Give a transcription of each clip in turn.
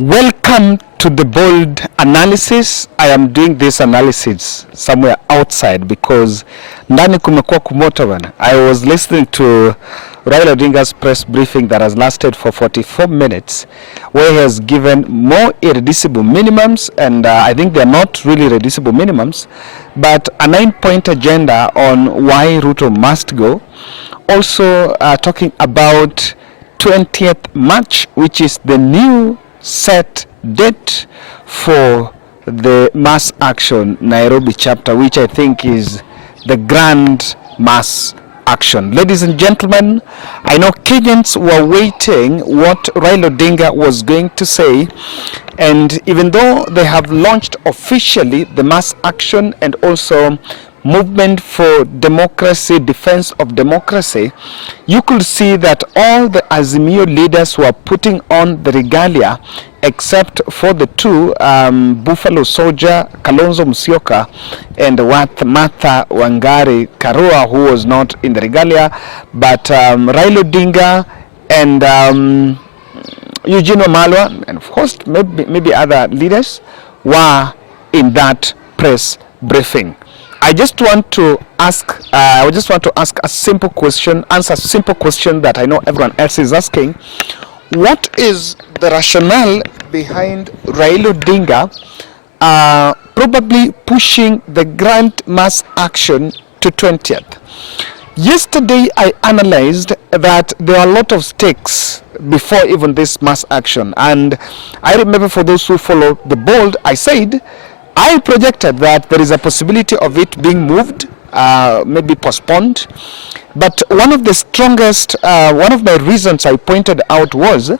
Welcome to the bold analysis. I am doing this analysis somewhere outside because ndani kumekuwa kumoto bana. I was listening to Raila Odinga's press briefing that has lasted for 44 minutes where he has given more irreducible minimums, and I think they're not really reducible minimums, but a 9-point agenda on why Ruto must go. Also talking about 20th March, which is the new set date for the mass action Nairobi chapter, which I think is the grand mass action. Ladies and gentlemen, I know Kenyans were waiting what Raila Odinga was going to say, and even though they have launched officially the mass action and also movement for democracy, defense of democracy, you could see that all the Azimio leaders were putting on the regalia except for the two, Buffalo Soldier, Kalonzo Musyoka, and Martha Wangari Karua, who was not in the regalia, but Raila Odinga and Eugene Wamalwa, and of course maybe other leaders were in that press briefing. I just want to ask a simple question, answer a simple question that I know everyone else is asking. What is the rationale behind Raila Odinga probably pushing the grand mass action to 20th? Yesterday I analyzed that there are a lot of stakes before even this mass action, and I remember, for those who follow the bold, I projected that there is a possibility of it being moved, maybe postponed. But one of the strongest, one of my reasons I pointed out was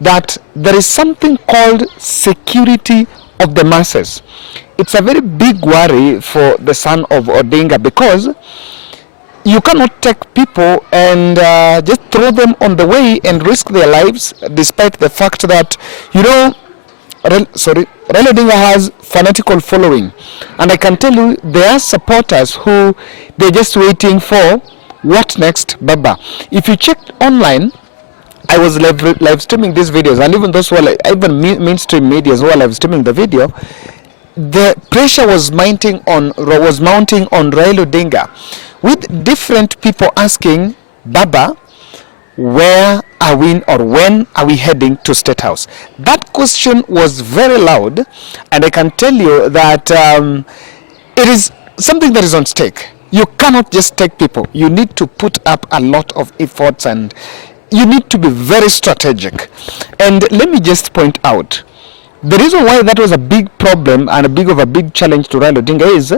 that there is something called security of the masses. It's a very big worry for the son of Odinga, because you cannot take people and just throw them on the way and risk their lives, despite the fact that, Raila Odinga has fanatical following, and I can tell you there are supporters who they're just waiting for what next, Baba. If you check online, I was live streaming these videos, and even those who are even mainstream media as well live streaming the video, the pressure was mounting on Raila Odinga, with different people asking, Baba, where are we, or when are we heading to State House? That question was very loud, and I can tell you that it is something that is on stake. You cannot just take people. You need to put up a lot of efforts, and you need to be very strategic. And let me just point out, the reason why that was a big problem and a big challenge to Raila Odinga is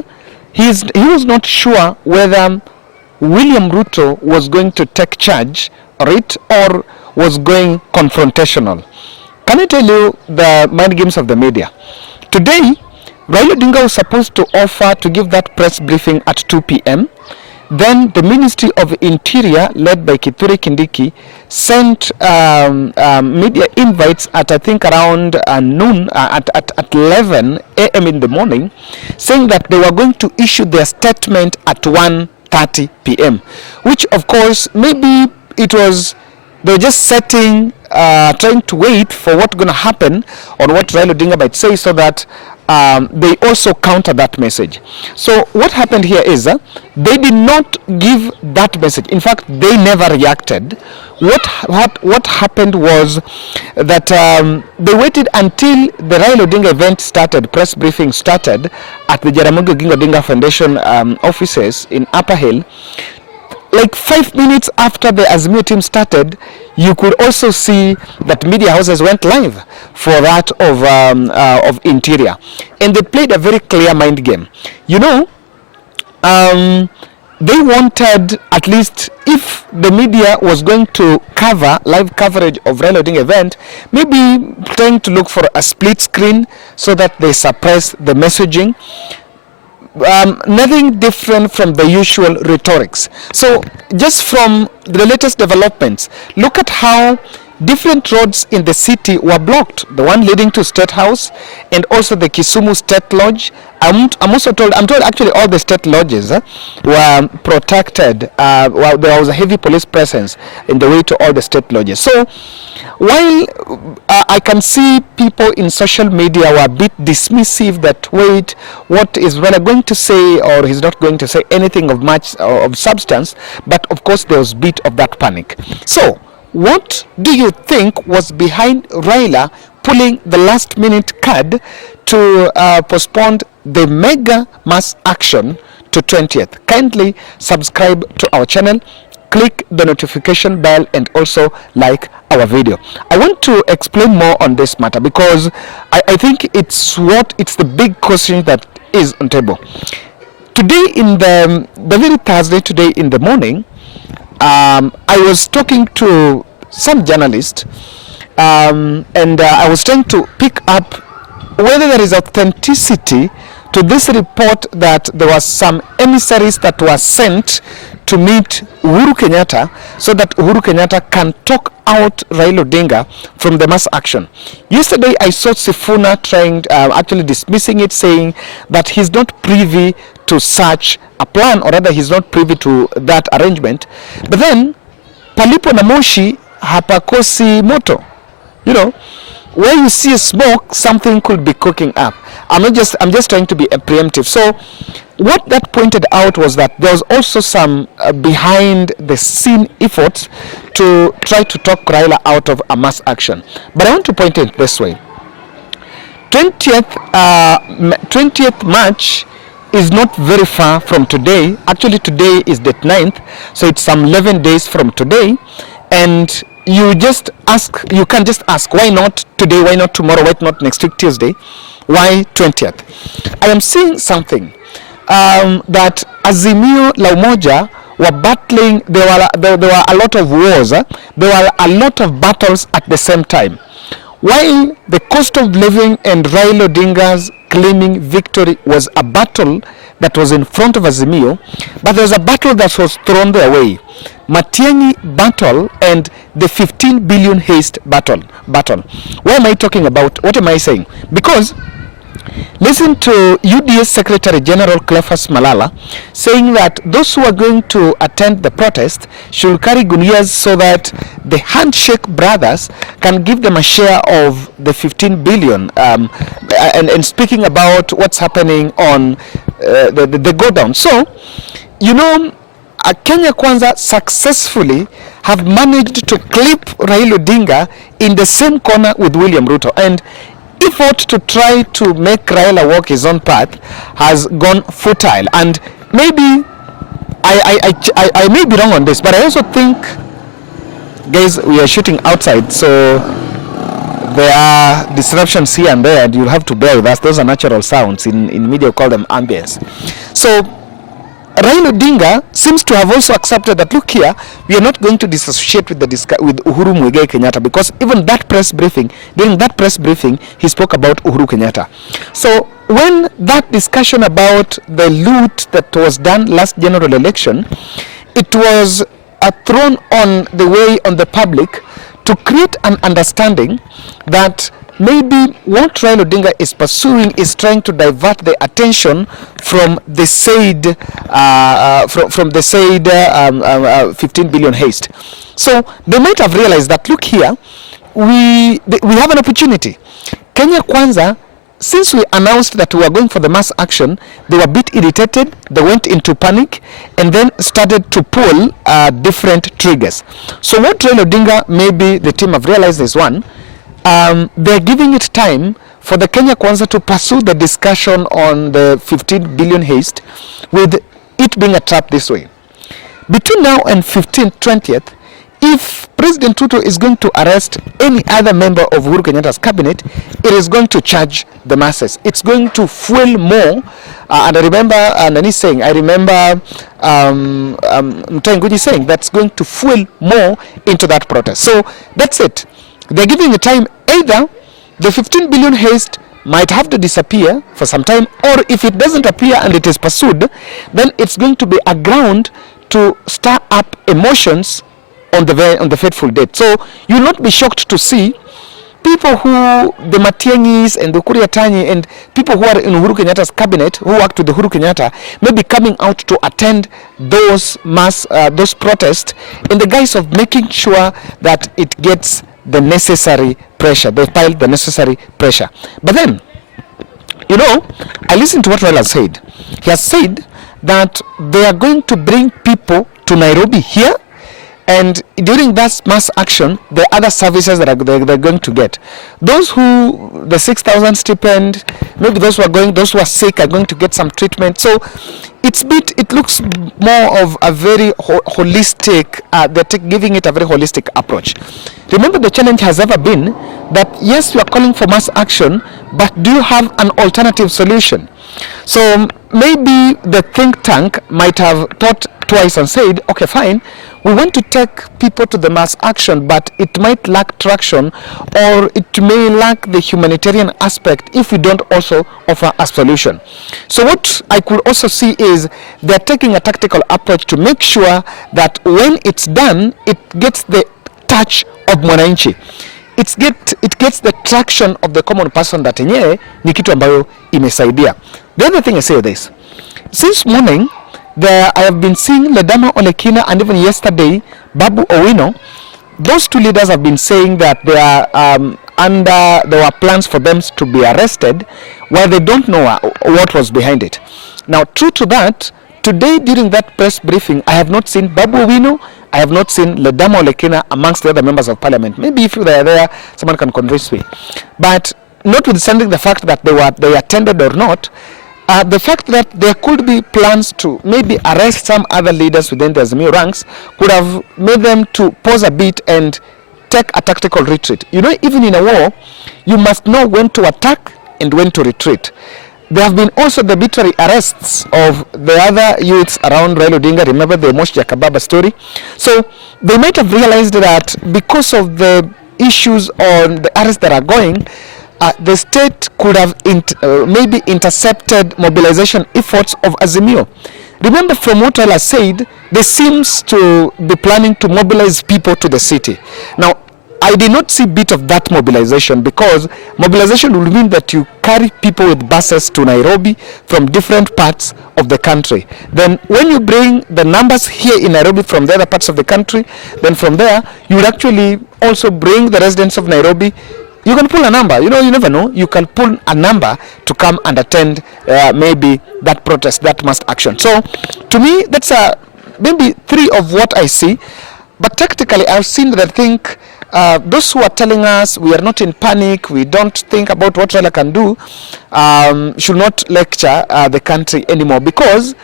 he was not sure whether William Ruto was going to take charge or was going confrontational. Can I tell you the mind games of the media? Today, Raila Odinga was supposed to offer to give that press briefing at 2 p.m. Then the Ministry of Interior, led by Kithure Kindiki, sent media invites at, I think, around noon, at 11 a.m. in the morning, saying that they were going to issue their statement at 1:30 p.m., which of course maybe they were just trying to wait for what's going to happen on what Raila Odinga might say, so that they also counter that message. So what happened here is they did not give that message. In fact, they never reacted. What happened was that they waited until the Raila Odinga event started, press briefing started at the Jaramogi Oginga Odinga Foundation offices in Upper Hill. Like 5 minutes after the Azimio team started, you could also see that media houses went live for that of Interior, and they played a very clear mind game. They wanted, at least if the media was going to cover live coverage of Raila Odinga event, maybe trying to look for a split screen so that they suppress the messaging. Nothing different from the usual rhetorics. So just from the latest developments, look at how different roads in the city were blocked. The one leading to State House and also the Kisumu State Lodge. I'm told actually all the state lodges were protected. Well, there was a heavy police presence in the way to all the state lodges. So while I can see people in social media were a bit dismissive that, wait, what is Raila going to say, or he's not going to say anything of much of substance, but of course there was a bit of that panic. So what do you think was behind Raila pulling the last minute card to postpone the mega mass action to 20th? Kindly subscribe to our channel, click the notification bell, and also like our video. I want to explain more on this matter because I think it's the big question that is on table. Today in the very Thursday, today in the morning, I was talking to some journalist and I was trying to pick up whether there is authenticity to this report that there was some emissaries that were sent to meet Uhuru Kenyatta so that Uhuru Kenyatta can talk out Raila Odinga from the mass action. Yesterday I saw Sifuna trying, actually dismissing it, saying that he's not privy to such a plan, or rather he's not privy to that arrangement. But then palipo na moshi hapakosi moto. You know, where you see smoke, something could be cooking up. I'm just trying to be preemptive. So what that pointed out was that there was also some behind the scene efforts to try to talk Raila out of a mass action. But I want to point it this way. 20th March is not very far from today. Actually today is the 9th, so it's some 11 days from today. And you can just ask, why not today, why not tomorrow, why not next week Tuesday, why 20th? I am seeing something that Azimio la Umoja were battling. There were a lot of wars, there were a lot of battles at the same time. While the cost of living and Raila Odinga's claiming victory was a battle that was in front of Azimio, but there was a battle that was thrown their way. Matiang'i battle and the 15 billion haste battle. What am I talking about? What am I saying? Because listen to UDS Secretary General Cleophas Malala saying that those who are going to attend the protest should carry gunias so that the handshake brothers can give them a share of the 15 billion. And speaking about what's happening on the go down. So, you know, Kenya Kwanza successfully have managed to clip Raila Odinga in the same corner with William Ruto, and effort to try to make Raila walk his own path has gone futile. And maybe I may be wrong on this, but I also think, guys, we are shooting outside, so there are disruptions here and there, and you'll have to bear with us. Those are natural sounds. In media we call them ambience. So Raila Odinga seems to have also accepted that, look here, we are not going to disassociate with with Uhuru Muigai Kenyatta, because even that press briefing, during that press briefing, he spoke about Uhuru Kenyatta. So when that discussion about the loot that was done last general election, it was thrown on the way on the public to create an understanding that maybe what Raila Odinga is pursuing is trying to divert the attention from the said 15 billion haste. So they might have realized that, look here, we have an opportunity. Kenya Kwanza, since we announced that we were going for the mass action, they were a bit irritated, they went into panic, and then started to pull different triggers. So what Raila Odinga, maybe the team have realized is one, they're giving it time for the Kenya Kwanza to pursue the discussion on the 15 billion haste, with it being a trap this way. Between now and 20th, if President Ruto is going to arrest any other member of Uhuru Kenyatta's cabinet, it is going to charge the masses. It's going to fuel more. And I remember Nani saying, Mtaani saying, that's going to fuel more into that protest. So that's it. They're giving the time, either the 15 billion haste might have to disappear for some time, or if it doesn't appear and it is pursued, then it's going to be a ground to stir up emotions on the fateful date. So you'll not be shocked to see people who, the Matiangis and the Kuriatanyi and people who are in Uhuru Kenyatta's cabinet, who worked with Uhuru Kenyatta, may be coming out to attend those those protests in the guise of making sure that it gets the necessary pressure, they pile the necessary pressure. But then, you know, I listened to what Raila said. He has said that they are going to bring people to Nairobi here, and during that mass action, the other services that they're going to get, those who, the 6,000 stipend, maybe those who are sick are going to get some treatment. So it looks more of a very holistic, they're giving it a very holistic approach. Remember, the challenge has ever been that yes, you are calling for mass action, but do you have an alternative solution? So maybe the think tank might have thought twice and said, okay, fine, we want to take people to the mass action, but it might lack traction, or it may lack the humanitarian aspect if we don't also offer a solution. So what I could also see is they're taking a tactical approach to make sure that when it's done, it gets the touch of mwananchi. It gets the traction of the common person that yenyewe ni kitu ambayo imesaidia. The other thing I say this, since morning, I have been seeing Ledama Olekina and even yesterday Babu Owino. Those two leaders have been saying that they are there were plans for them to be arrested, while they don't know what was behind it. Now, true to that, today during that press briefing, I have not seen Babu Owino, I have not seen Ledama Olekina amongst the other members of parliament. Maybe if they are there, someone can convince me. But notwithstanding the fact that they attended or not, the fact that there could be plans to maybe arrest some other leaders within the Azimio ranks could have made them to pause a bit and take a tactical retreat. You know, even in a war, you must know when to attack and when to retreat. There have been also the arbitrary arrests of the other youths around Raila Odinga. Remember the Mosh Jakababa story? So they might have realized that because of the issues on the arrests that are going, the state could have maybe intercepted mobilization efforts of Azimio. Remember, from what Raila said, they seems to be planning to mobilize people to the city. Now, I did not see bit of that mobilization, because mobilization will mean that you carry people with buses to Nairobi from different parts of the country. Then when you bring the numbers here in Nairobi from the other parts of the country, then from there, you would actually also bring the residents of Nairobi. You can pull a number, you know, you never know. You can pull a number to come and attend maybe that protest, that mass action. So to me, that's maybe three of what I see. But tactically, I've seen that I think those who are telling us we are not in panic, we don't think about what Raila can do, should not lecture the country anymore. Because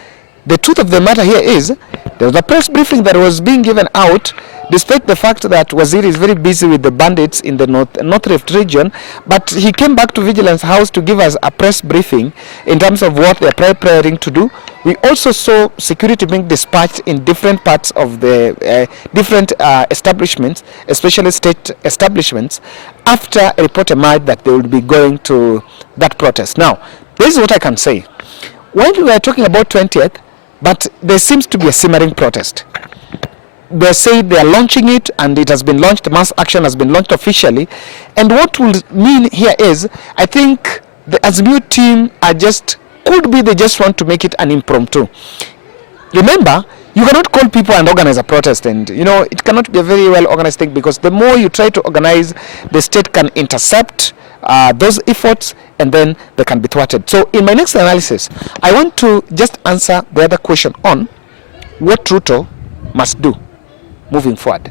the truth of the matter here is, there was a press briefing that was being given out, despite the fact that Waziri is very busy with the bandits in the North Rift region, but he came back to Vigilance House to give us a press briefing in terms of what they are preparing to do. We also saw security being dispatched in different parts of the different establishments, especially state establishments, after a report emerged that they would be going to that protest. Now, this is what I can say. When we were talking about 20th, but there seems to be a simmering protest. They say they are launching it, and it has been launched, mass action has been launched officially. And what will mean here is, I think the Azimio team they just want to make it an impromptu. Remember, you cannot call people and organize a protest, and you know, it cannot be a very well organized thing, because the more you try to organize, the state can intercept those efforts, and then they can be thwarted. So in my next analysis, I want to just answer the other question on what Ruto must do moving forward.